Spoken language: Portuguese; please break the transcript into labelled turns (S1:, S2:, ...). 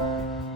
S1: Tchau.